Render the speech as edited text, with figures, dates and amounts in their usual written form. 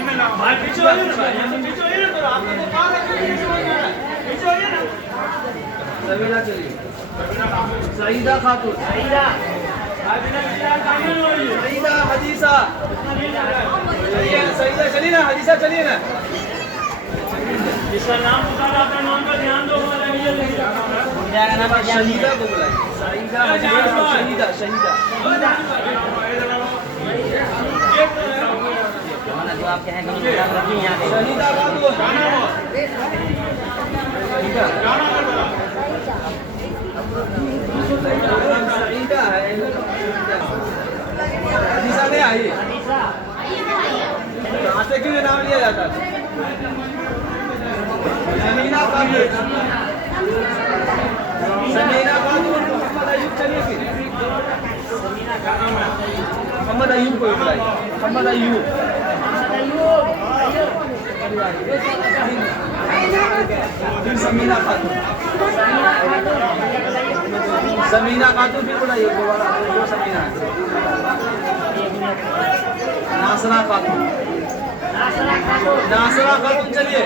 भाई पीछे होइए ना भाई, यहाँ से पीछे होइए ना, तो आपको तो कहाँ है, पीछे हो जा रहा है, पीछे होइए ना। समीना चलिए। सईदा खातून। सईदा सईदा हदीसा। चलिए ना सईदा, चलिए ना हदीसा, चलिए ना। इसका नाम पुकारा, अपने नाम का ध्यान दो, हमारा ये नहीं शहीदा को बुलाइए। सईदा हदीसा, शहीदा शहीदा। जो आप कहेंगे यहाँ शहीदा खातून। सईदा है। हदीसा नहीं आई। कहाँ से क्यों नाम लिया जाता है? समीना खातून। समीना खातून। मोहम्मद अयूब, चलिए फिर। मोहम्मद अयूब को बुलाइए। मोहम्मद अयूब। फिर समीना खातून। समीना खातून फिर बुलाइए दोबारा। दो समीना है। नासरा खातून। नासरा खातून चलिए।